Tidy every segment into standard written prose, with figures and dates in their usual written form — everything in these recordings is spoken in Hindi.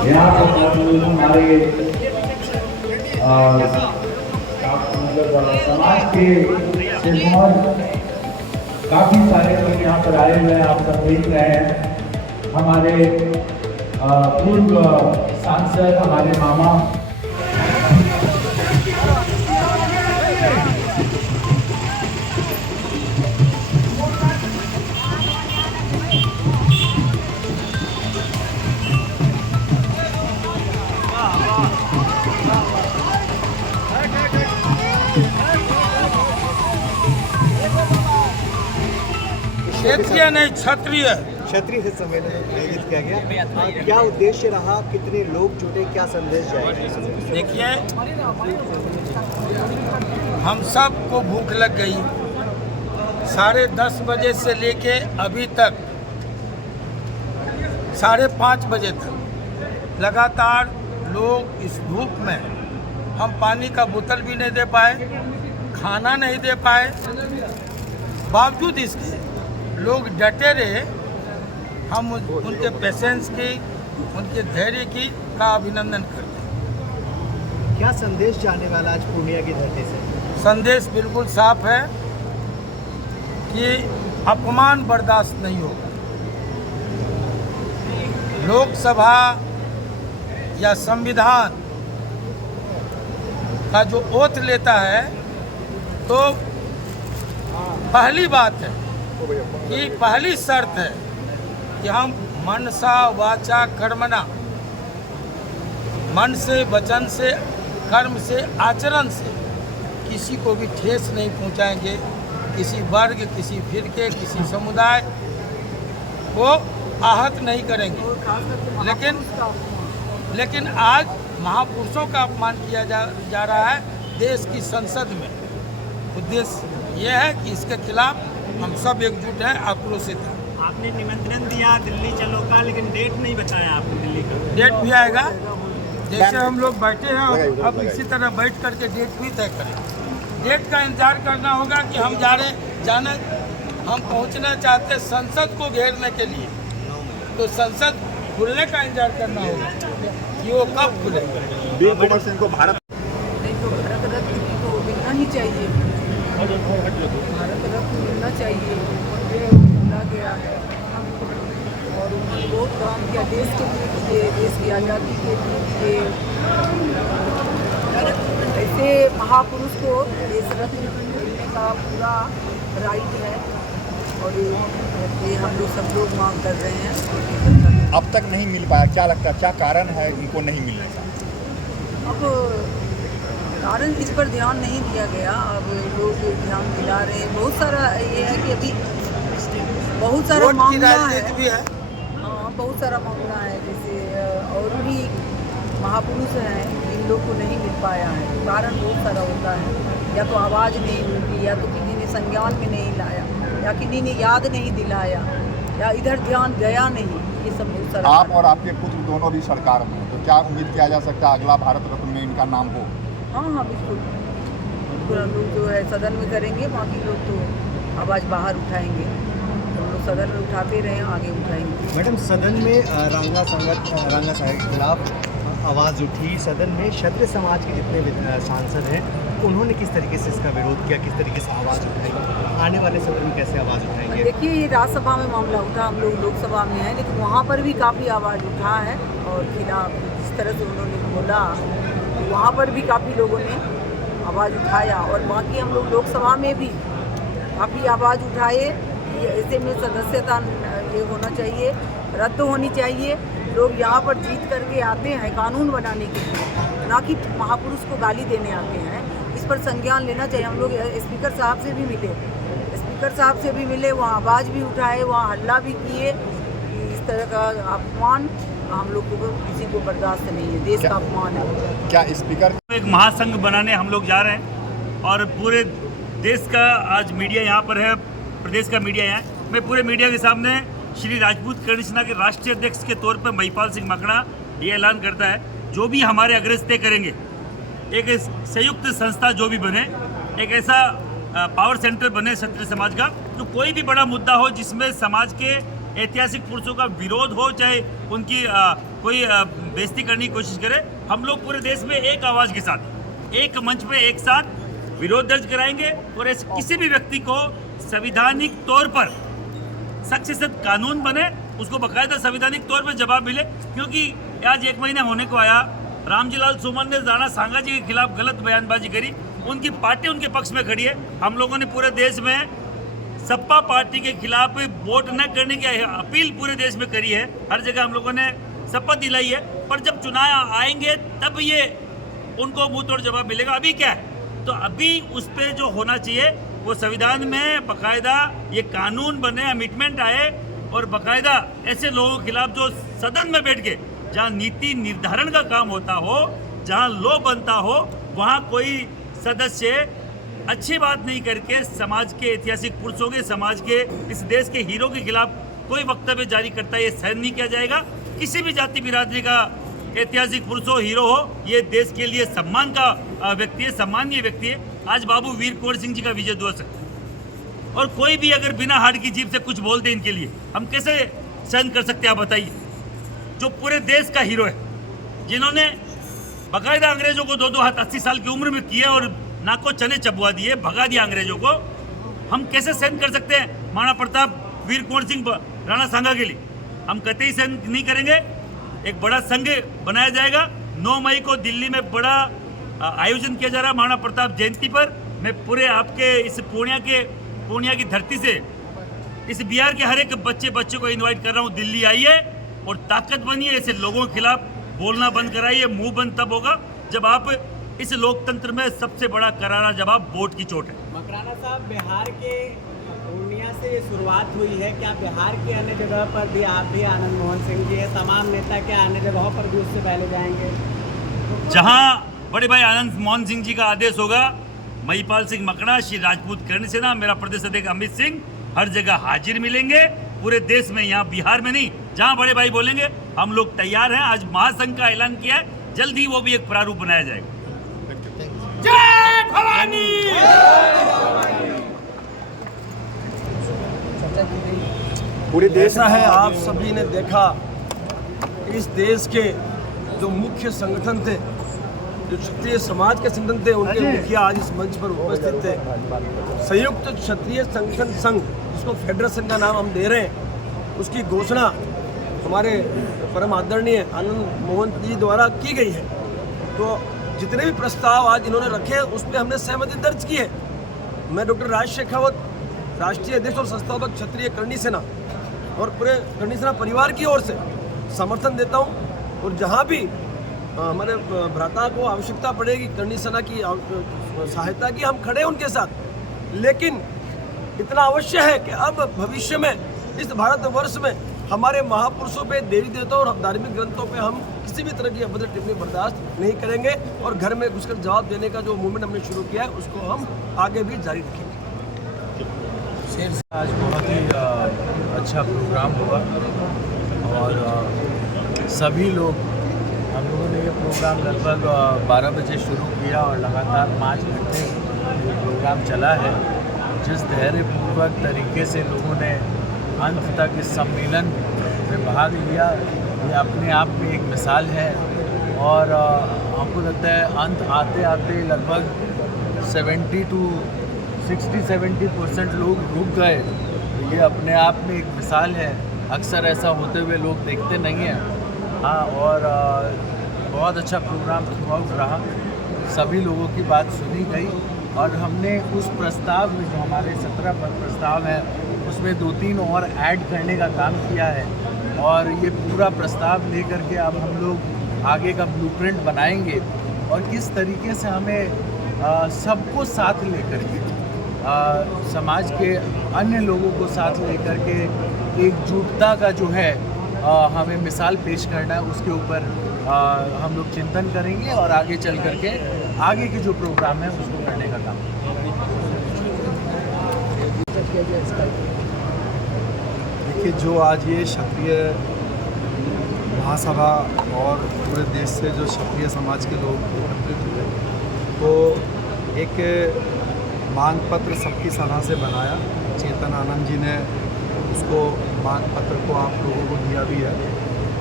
यहाँ पर मौजूद हमारे समाज के सिरमौर काफ़ी सारे लोग यहाँ पर आए हुए हैं। आप सब देख रहे हैं हमारे पूर्व सांसद हमारे मामा क्षेत्रीय नहीं क्षत्रिय से सम्मेलन आयोजित किया गया। क्या उद्देश्य रहा, कितने लोग जुटे, क्या संदेश जाएगा? देखिए, हम सब को भूख लग गई। 10:30 बजे से लेके अभी तक 5:30 बजे तक लगातार लोग इस धूप में, हम पानी का बोतल भी नहीं दे पाए, खाना नहीं दे पाए, बावजूद इसके लोग डटे रहे। हम उनके पेशेंस की, उनके धैर्य की का अभिनंदन करते हैं। क्या संदेश जाने वाला आज पूर्णिया की धरती से? संदेश बिल्कुल साफ है कि अपमान बर्दाश्त नहीं होगा। लोकसभा या संविधान का जो ओथ लेता है, तो पहली बात है कि पहली शर्त है कि हम मनसा वाचा कर्मणा, मन से, वचन से, कर्म से, आचरण से किसी को भी ठेस नहीं पहुंचाएंगे। किसी वर्ग, किसी फिरके, किसी समुदाय को आहत नहीं करेंगे। लेकिन आज महापुरुषों का अपमान किया जा रहा है देश की संसद में। उद्देश्य यह है कि इसके खिलाफ हम सब एकजुट हैं, आक्रोशित हैं। आपने निमंत्रण दिया दिल्ली चलो का, लेकिन डेट नहीं बताया आपने दिल्ली का। डेट भी आएगा। जैसे हम लोग बैठे हैं, अब इसी तरह बैठ करके डेट भी तय करें। डेट का इंतजार करना होगा कि हम हम पहुंचना चाहते हैं संसद को घेरने के लिए, तो संसद खुलने का इंतजार करना होगा कि वो कब खुलेगा। भारत नहीं तो भारत रत्न तो मिलना ही चाहिए, भारत रत्न मिलना चाहिए। मिला गया है और उन्होंने बहुत काम किया देश के लिए, देश की आज़ादी के लिए। ऐसे महापुरुष को देश रत्न मिलने का पूरा राइट है और ये हम लोग सब लोग मांग कर रहे हैं। अब तक नहीं मिल पाया, क्या लगता है क्या कारण है इनको नहीं मिलने का? अब कारण इस पर ध्यान नहीं दिया गया, अब लोग ध्यान दिला रहे हैं। बहुत सारा ये है कि अभी बहुत सारा मामला है। हाँ, बहुत सारा मामला है, जैसे और भी महापुरुष हैं इन लोग को नहीं मिल पाया है। कारण बहुत सारा होता है, या तो आवाज़ नहीं मिली, या तो किसी ने संज्ञान में नहीं लाया, या किसी ने याद नहीं दिलाया, या इधर ध्यान गया नहीं। ये सब बहुत सारा। आप और आपके पुत्र दोनों भी सरकार में, तो क्या उम्मीद किया जा सकता है अगला भारत रत्न में इनका नाम हो? हाँ हाँ, बिल्कुल। हम लोग जो है सदन में करेंगे, बाकी लोग तो आवाज़ बाहर उठाएंगे। हम लोग सदन में उठाते रहे, आगे उठाएंगे। मैडम, सदन में रंगा साहब के खिलाफ आवाज़ उठी। सदन में क्षत्रिय समाज के जितने सांसद हैं, उन्होंने किस तरीके से इसका विरोध किया, किस तरीके से आवाज़ उठाई? आने वाले सदन में कैसे आवाज़ उठाएंगे? देखिए, ये राज्यसभा में मामला उठा, हम लोग लोकसभा में हैं, लेकिन वहाँ पर भी काफ़ी आवाज़ उठा है और खिलाफ जिस तरह से उन्होंने बोला, वहाँ पर भी काफ़ी लोगों ने आवाज़ उठाया। और बाकी हम लोग लोकसभा में भी काफ़ी आवाज़ उठाए। ऐसे में सदस्यता ये होना चाहिए, रद्द होनी चाहिए। लोग यहाँ पर जीत करके आते हैं कानून बनाने के लिए, ना कि महापुरुष को गाली देने आते हैं। इस पर संज्ञान लेना चाहिए। हम लोग स्पीकर साहब से भी मिले, वहाँ आवाज़ भी उठाए, वहाँ हल्ला भी किए। इस तरह का अपमान हम लोग को किसी को बर्दाश्त नहीं है, देश का अपमान है। क्या स्पीकर एक महासंघ बनाने हम लोग जा रहे हैं और पूरे देश का आज मीडिया यहाँ पर है, प्रदेश का मीडिया यहाँ है। मैं पूरे मीडिया के सामने श्री राजपूत कर्ण सेना के राष्ट्रीय अध्यक्ष के तौर पर महिपाल सिंह मकड़ा ये ऐलान करता है, जो भी हमारे अग्रज तय करेंगे, एक संयुक्त संस्था जो भी बने, एक ऐसा पावर सेंटर बने क्षत्रिय समाज का, तो कोई भी बड़ा मुद्दा हो जिसमें समाज के ऐतिहासिक पुरुषों का विरोध हो, चाहे उनकी कोई बेइज्जती करने की कोशिश करे। हम लोग पूरे देश में एक आवाज़ के साथ, एक मंच पे एक साथ विरोध दर्ज कराएंगे और ऐसे किसी भी व्यक्ति को संवैधानिक तौर पर सख्त से सख्त कानून बने, उसको बाकायदा संवैधानिक तौर पर जवाब मिले। क्योंकि आज 1 महीना होने को आया, रामजीलाल सुमन ने राणा सांगा जी के खिलाफ गलत बयानबाजी करी, उनकी पार्टी उनके पक्ष में खड़ी है। हम लोगों ने पूरे देश में सपा पार्टी के खिलाफ वोट न करने की अपील पूरे देश में करी है, हर जगह हम लोगों ने शपथ दिलाई है। पर जब चुनाव आएंगे तब ये उनको मुंह तोड़ जवाब मिलेगा। अभी क्या है, तो अभी उस पर जो होना चाहिए वो संविधान में बाकायदा ये कानून बने, अमिटमेंट आए और बाकायदा ऐसे लोगों के खिलाफ जो सदन में बैठ के जहाँ नीति निर्धारण का काम होता हो, जहाँ लॉ बनता हो, वहाँ कोई सदस्य अच्छी बात नहीं करके समाज के ऐतिहासिक पुरुषों के, समाज के, इस देश के हीरो के खिलाफ कोई वक्तव्य जारी करता है, ये सहन नहीं किया जाएगा। किसी भी जाति बिरादरी का ऐतिहासिक पुरुष हो, हीरो हो, ये देश के लिए सम्मान का व्यक्ति है, सम्मानीय व्यक्ति है। आज बाबू वीर कुंवर सिंह जी का विजय दिवस है और कोई भी अगर बिना हाड़ की जीभ से कुछ बोल दे इनके लिए, हम कैसे सहन कर सकते हैं आप बताइए। जो पूरे देश का हीरो है, जिन्होंने बाकायदा अंग्रेजों को 2-2 हाथ 80 साल की उम्र में किए और नाको चने चबवा दिए, भगा दिया अंग्रेजों को, हम कैसे सहन कर सकते हैं महाराणा प्रताप वीर कुंवर सिंह राणा सांगा के लिए? हम कतई सहन नहीं करेंगे। एक बड़ा संघ बनाया जाएगा। 9 मई को दिल्ली में बड़ा आयोजन किया जा रहा है महाराणा प्रताप जयंती पर। मैं पूरे आपके इस पूर्णिया की धरती से इस बिहार के हर एक बच्चे को इनवाइट कर रहा हूँ, दिल्ली आइए और ताकत बनिए, ऐसे लोगों के खिलाफ बोलना बंद कराइए। मुंह बंद तब होगा जब आप इस लोकतंत्र में सबसे बड़ा करारा जवाब वोट की चोट है। मकराना साहब, बिहार के पूर्णिया से ये शुरुआत हुई है, क्या बिहार के अन्य जगह पर भी आप भी आनंद मोहन सिंह जी है, तमाम नेता क्या अन्य जगहों पर भी उससे पहले जाएंगे? जहां बड़े भाई आनंद मोहन सिंह जी का आदेश होगा, महिपाल सिंह मकड़ा, श्री राजपूत कर्ण सेना, मेरा प्रदेश अध्यक्ष अमित सिंह हर जगह हाजिर मिलेंगे पूरे देश में, यहाँ बिहार में नहीं। जहाँ बड़े भाई बोलेंगे हम लोग तैयार हैं। आज महासंघ का ऐलान किया है, जल्द ही वो भी एक प्रारूप बनाया जाएगा। जय भवानी। पूरे देश है, आप सभी ने देखा इस देश के जो मुख्य संगठन थे, जो क्षत्रिय समाज के संगठन थे, उनके मुखिया आज इस मंच पर उपस्थित थे। संयुक्त क्षत्रिय संगठन संघ, जिसको फेडरेशन का नाम हम दे रहे हैं, उसकी घोषणा हमारे परम आदरणीय आनंद मोहन जी द्वारा की गई है। तो जितने भी प्रस्ताव आज इन्होंने रखे हैं उस पर हमने सहमति दर्ज की है। मैं डॉक्टर राज शेखावत, राष्ट्रीय अध्यक्ष और संस्थापक क्षत्रिय करणी सेना और पूरे करणी सेना परिवार की ओर से समर्थन देता हूँ। और जहाँ भी हमारे भ्राता को आवश्यकता पड़ेगी करणी सेना की सहायता की, हम खड़े हैं उनके साथ। लेकिन इतना अवश्य है कि अब भविष्य में इस भारतवर्ष में हमारे महापुरुषों पे, देवी देवताओं और धार्मिक ग्रंथों पे हम किसी भी तरह की अभद्र टिप्पणी बर्दाश्त नहीं करेंगे और घर में घुसकर जवाब देने का जो मूवमेंट हमने शुरू किया है उसको हम आगे भी जारी रखेंगे। आज बहुत ही अच्छा प्रोग्राम हुआ और सभी लोग, हम लोगों ने ये प्रोग्राम लगभग 12 बजे शुरू किया और लगातार 5 घंटे ये प्रोग्राम चला है। जिस धैर्यपूर्वक तरीके से लोगों ने अंत तक इस सम्मेलन में भाग लिया, ये अपने आप में एक मिसाल है। और हमको लगता है अंत आते आते लगभग 60-70% लोग रुक गए। तो ये अपने आप में एक मिसाल है। अक्सर ऐसा होते हुए लोग देखते नहीं हैं। हाँ, और बहुत अच्छा प्रोग्राम थ्रूआउट रहा, सभी लोगों की बात सुनी गई और हमने उस प्रस्ताव में, जो हमारे 17 प्रस्ताव हैं, उसमें 2-3 और ऐड करने का काम किया है। और ये पूरा प्रस्ताव लेकर के अब हम लोग आगे का ब्लूप्रिंट बनाएंगे और किस तरीके से हमें सबको साथ लेकर के, समाज के अन्य लोगों को साथ लेकर के एकजुटता का जो है हमें मिसाल पेश करना है, उसके ऊपर हम लोग चिंतन करेंगे और आगे चल करके आगे के जो प्रोग्राम है उसको करने का काम। देखिए, जो आज ये क्षत्रिय महासभा और पूरे देश से जो क्षत्रिय समाज के लोग एकत्रित हुए, तो एक मांग पत्र सबकी सलाह से बनाया। चेतन आनंद जी ने उसको मांग पत्र को आप लोगों को दिया भी है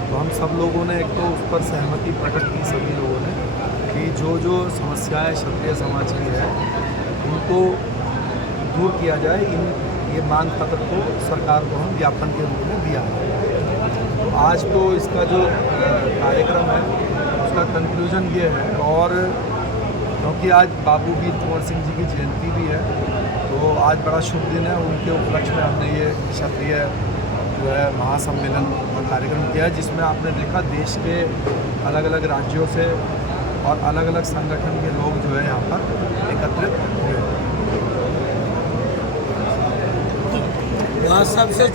तो हम सब लोगों ने एक तो उस पर सहमति प्रकट की, सभी लोगों ने, कि जो जो समस्याएं क्षत्रिय समाज की है उनको दूर किया जाए। ये मांग पत्र को सरकार को हम ज्ञापन के रूप में दिया है। तो आज तो इसका जो कार्यक्रम है उसका कंक्लूजन ये है, और क्योंकि आज बाबू वीर कुंवर सिंह जी की जयंती भी है तो आज बड़ा शुभ दिन है। उनके उपलक्ष्य में हमने ये क्षत्रिय जो है महासम्मेलन का कार्यक्रम किया है, जिसमें आपने देखा देश के अलग अलग राज्यों से और अलग अलग संगठन के लोग जो है यहाँ पर एकत्रित हुए। सबसे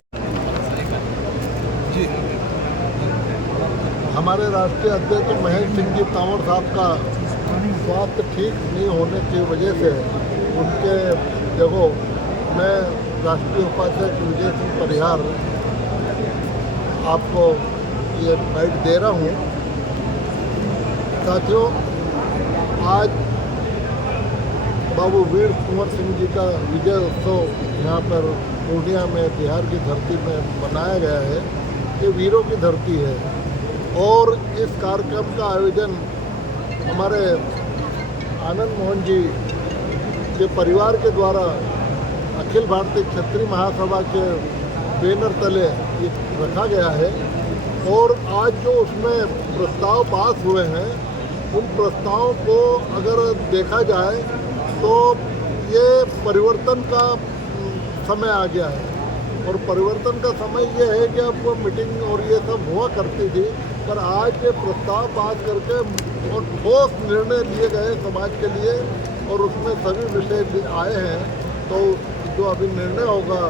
जी, हमारे राष्ट्रीय अध्यक्ष महेंद्र सिंह जी तंवर साहब का स्वास्थ्य ठीक नहीं होने की वजह से उनके जगह मैं राष्ट्रीय उपाध्यक्ष विजय सिंह परिहार आपको ये बाइट दे रहा हूँ। साथियों, आज बाबू वीर कुंवर सिंह जी का विजय उत्सव यहाँ पर पूर्णिया में बिहार की धरती में मनाया गया है। ये वीरों की धरती है और इस कार्यक्रम का आयोजन हमारे आनंद मोहन जी के परिवार के द्वारा अखिल भारतीय क्षत्रिय महासभा के बैनर तले ये रखा गया है। और आज जो उसमें प्रस्ताव पास हुए हैं उन प्रस्तावों को अगर देखा जाए तो ये परिवर्तन का समय आ गया है। और परिवर्तन का समय ये है कि अब वो मीटिंग और ये सब हुआ करती थी, पर आज ये प्रस्ताव पास करके और ठोस निर्णय लिए गए समाज के लिए और उसमें सभी विषय आए हैं। तो जो अभी निर्णय होगा,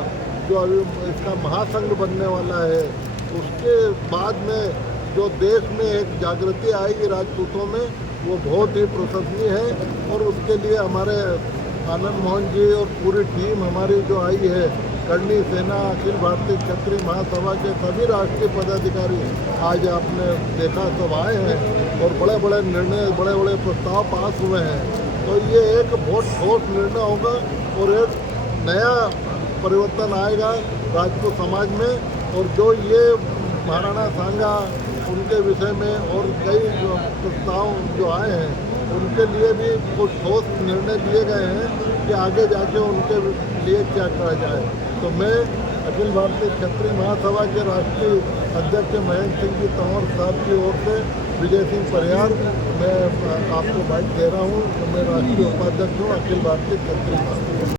जो अभी इसका महासंघ बनने वाला है, उसके बाद में जो देश में एक जागृति आएगी राजपूतों में, वो बहुत ही प्रशंसनीय है। और उसके लिए हमारे आनंद मोहन जी और पूरी टीम हमारी जो आई है, करणी सेना, अखिल भारतीय क्षत्रिय महासभा के सभी राष्ट्रीय पदाधिकारी आज आपने देखा सब आए हैं और बड़े बड़े निर्णय, बड़े बड़े प्रस्ताव पास हुए हैं। तो ये एक बहुत ठोस निर्णय होगा और एक नया परिवर्तन आएगा राजपूत समाज में। और जो ये महाराणा सांगा उनके विषय में और कई प्रस्ताव जो आए हैं उनके लिए भी कुछ ठोस निर्णय लिए गए हैं कि आगे जाके उनके लिए क्या करा जाए। तो मैं अखिल भारतीय क्षत्रिय महासभा के राष्ट्रीय अध्यक्ष महेंद्र सिंह जी तंवर साहब की ओर से विजय सिंह परिहार मैं आपको बाइट दे रहा हूँ। तो मैं राष्ट्रीय उपाध्यक्ष हूँ अखिल भारतीय क्षत्रिय महासभा।